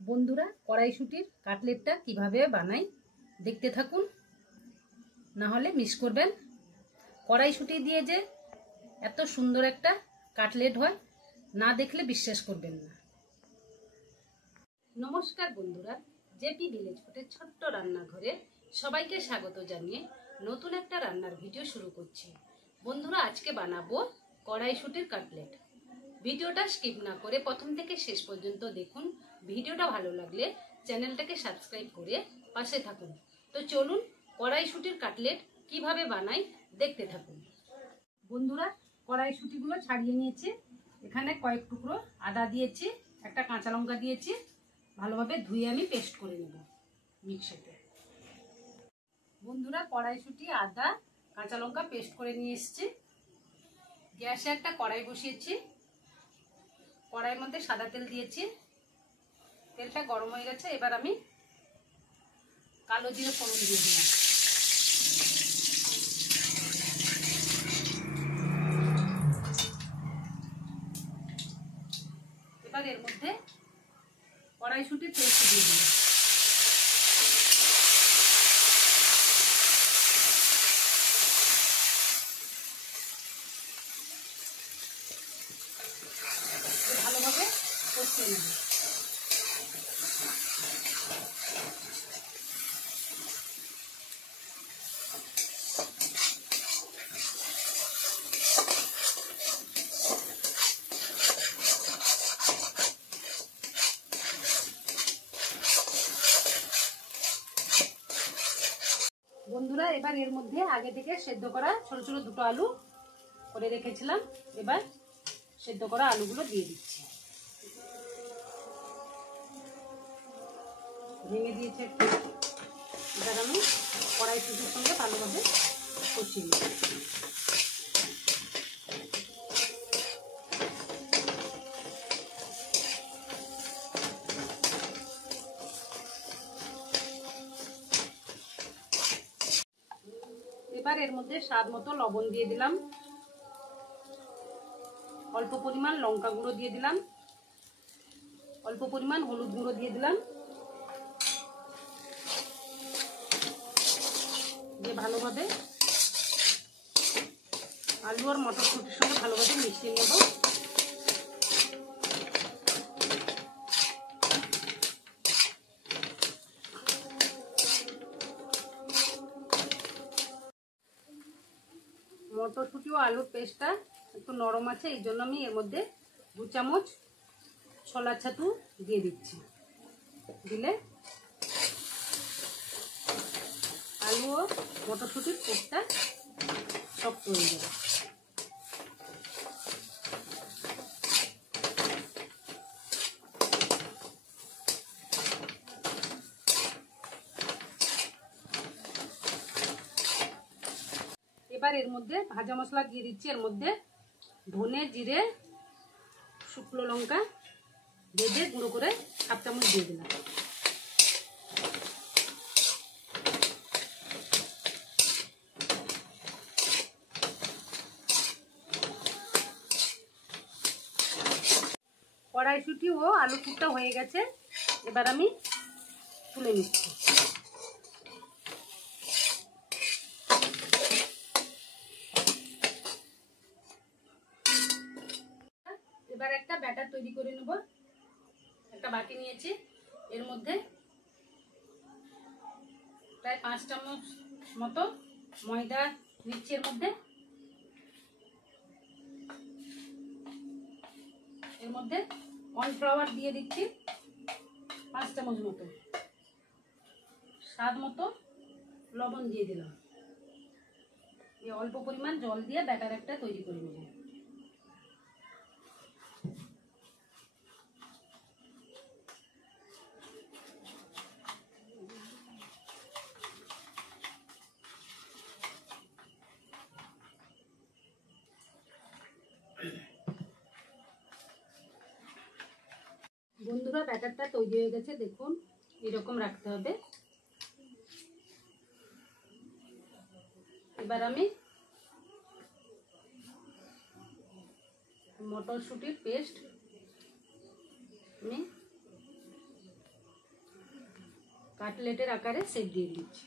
বন্ধুরা, কড়াইশুঁটির কাটলেটটা কিভাবে বানাই দেখতে থাকুন, না হলে মিস করবেন। কড়াইশুঁটি দিয়ে যে এত সুন্দর একটা কাটলেট হয়, না দেখলে বিশ্বাস করবেন না। নমস্কার বন্ধুরা, জেপি ভিলেজ ফুডের ছোট্ট রান্নাঘরে সবাইকে স্বাগত জানিয়ে নতুন একটা রান্নার ভিডিও শুরু করছি। বন্ধুরা, আজকে বানাবো কড়াইশুঁটির কাটলেট। ভিডিওটা স্কিপ না করে প্রথম থেকে শেষ পর্যন্ত দেখুন। ভিডিওটা ভালো লাগলে চ্যানেলটাকে সাবস্ক্রাইব করে পাশে থাকুন। তো চলুন কড়াইশুঁটির কাটলেট কিভাবে বানাই দেখতে থাকুন। বন্ধুরা, কড়াইশুঁটিগুলো ছাড়িয়ে নিয়েছি। এখানে কয়েক টুকরো আদা দিয়েছি, একটা কাঁচা লঙ্কা দিয়েছি। ভালোভাবে ধুয়ে আমি পেস্ট করে নেব মিক্সিতে। বন্ধুরা, কড়াইশুঁটি, আদা, কাঁচা লঙ্কা পেস্ট করে নিয়ে এসেছি। গ্যাসে একটা কড়াই বসিয়েছি। কড়াইয়ের মধ্যে সাদা তেল দিয়েছি। তেলটা গরম হয়ে গেছে। এবার আমি কালো জিরে ফোড়ন দিয়ে দিলাম। এবার এর মধ্যে কড়াইশুঁটির পেস্ট দিয়ে দিলাম। ভালোভাবে কষিয়ে নেব। বন্ধুরা, এবার এর মধ্যে আগে থেকে সেদ্ধ করা ছোট ছোট দুটো আলু করে রেখেছিলাম। এবার সেদ্ধ করা আলুগুলো দিয়ে দিচ্ছি। ভেঙে দিয়েছে একটু। এবার আমি কড়াইশুঁটির সঙ্গে ভালোভাবে কষিয়ে নেব। এবার এর মধ্যে স্বাদ মতো লবণ দিয়ে দিলাম। অল্প পরিমাণ লঙ্কা গুঁড়ো দিয়ে দিলাম। অল্প পরিমাণ হলুদ গুঁড়ো দিয়ে দিলাম। দিয়ে ভালোভাবে আলু আর মটরশুঁটির সঙ্গে ভালোভাবে মিশিয়ে নেব। মটরশুঁটি ও আলুর পেস্টটা একটু নরম আছে, এই জন্য আমি এর মধ্যে 2 চামচ ছোলার ছাতু দিয়ে দিচ্ছি। দিলে আলু ও মটরশুঁটির পেস্টটা শক্ত হয়ে যাবে। এবার এর মধ্যে ভাজা মশলা দিয়ে দিচ্ছি। এর মধ্যে ধনে, জিরে, শুকনো লঙ্কা ভেজে গুঁড়ো করে 1/2 চামচ দিয়ে দিলাম। কড়াইশুঁটি ও আলু পুরটা হয়ে গেছে। এবার আমি তুলে নিচ্ছি। এবার একটা ব্যাটার তৈরি করে নেব। একটা বাটি নিয়েছি। এর মধ্যে প্রায় 5 চামচ মতো ময়দা নিচ্ছি। এর মধ্যে কর্নফ্লাওয়ার দিয়ে দিচ্ছি 5 চামচ মতো। স্বাদ মতো লবণ দিয়ে দিলাম। অল্প পরিমাণ জল দিয়ে ব্যাটার একটা তৈরি করে নেব। বন্ধুরা, ব্যাটারটা তৈরি হয়ে গেছে। দেখুন, এরকম রাখতে হবে। এবার আমি মটরশুঁটির পেস্ট আমি কাটলেটের আকারে শেপ দিয়ে দিচ্ছি।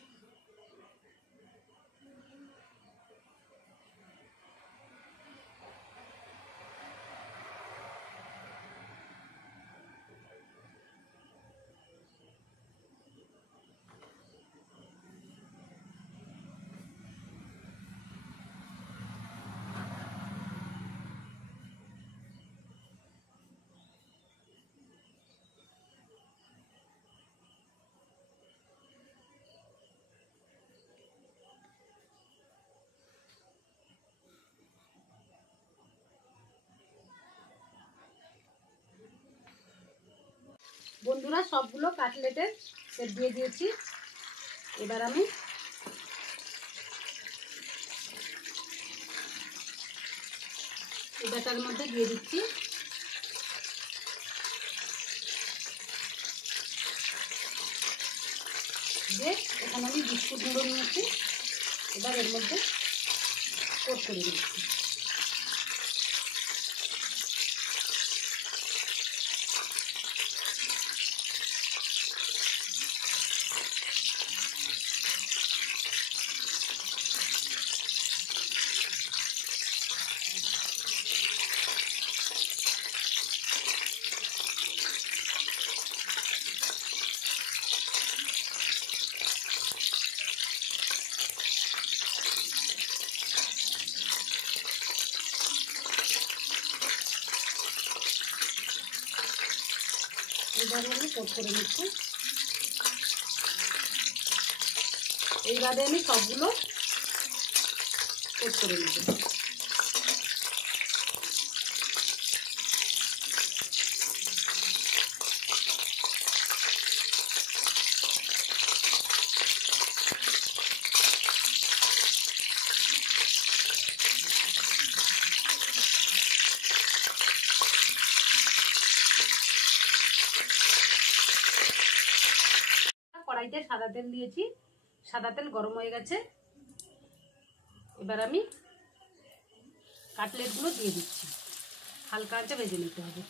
বন্ধুরা সবগুলো কাটলেটের শেপ দিয়ে দিয়েছি। এবার আমি ব্যাটার মধ্যে দিয়ে দিচ্ছি। যে এখানে আমি বিস্কুট গুঁড়ো নিয়েছি, এবার এর মধ্যে কোট করে দিচ্ছি। এইভাবে আমি কোট করে নিচ্ছি। এইভাবে আমি সবগুলো কোট করে নিচ্ছি। কড়াইতে সাদা তেল দিয়েছি, সাদা তেল গরম হয়ে গেছে। এবার আমি কাটলেটগুলো দিয়ে দিচ্ছি, হালকা আঁচে ভেজে নিতে হবে।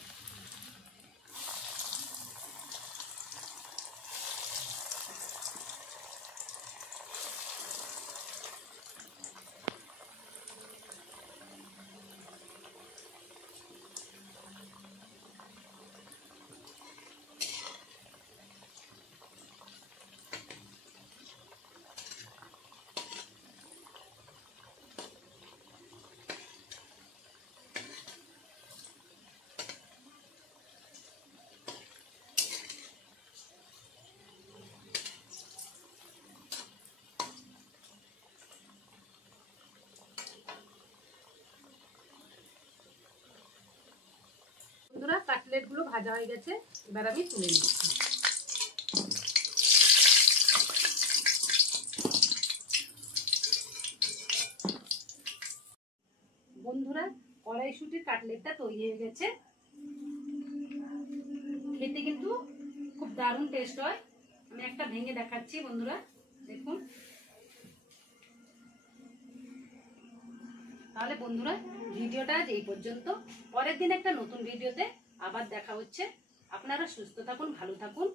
বন্ধুরা কাটলেটগুলো ভাজা হয়ে গেছে, এবার আমি তুলে নিচ্ছি। বন্ধুরা কড়াইশুঁটির কাটলেটটা তৈরি হয়ে গেছে। খেতে কিন্তু খুব দারুণ টেস্ট হয়। আমি একটা ভেঙে দেখাচ্ছি বন্ধুরা, দেখুন। তাহলে বন্ধুরা ভিডিওটা আজ এই পর্যন্ত। পরের দিন একটা নতুন ভিডিওতে আবার দেখা হচ্ছে। আপনারা সুস্থ থাকুন, ভালো থাকুন।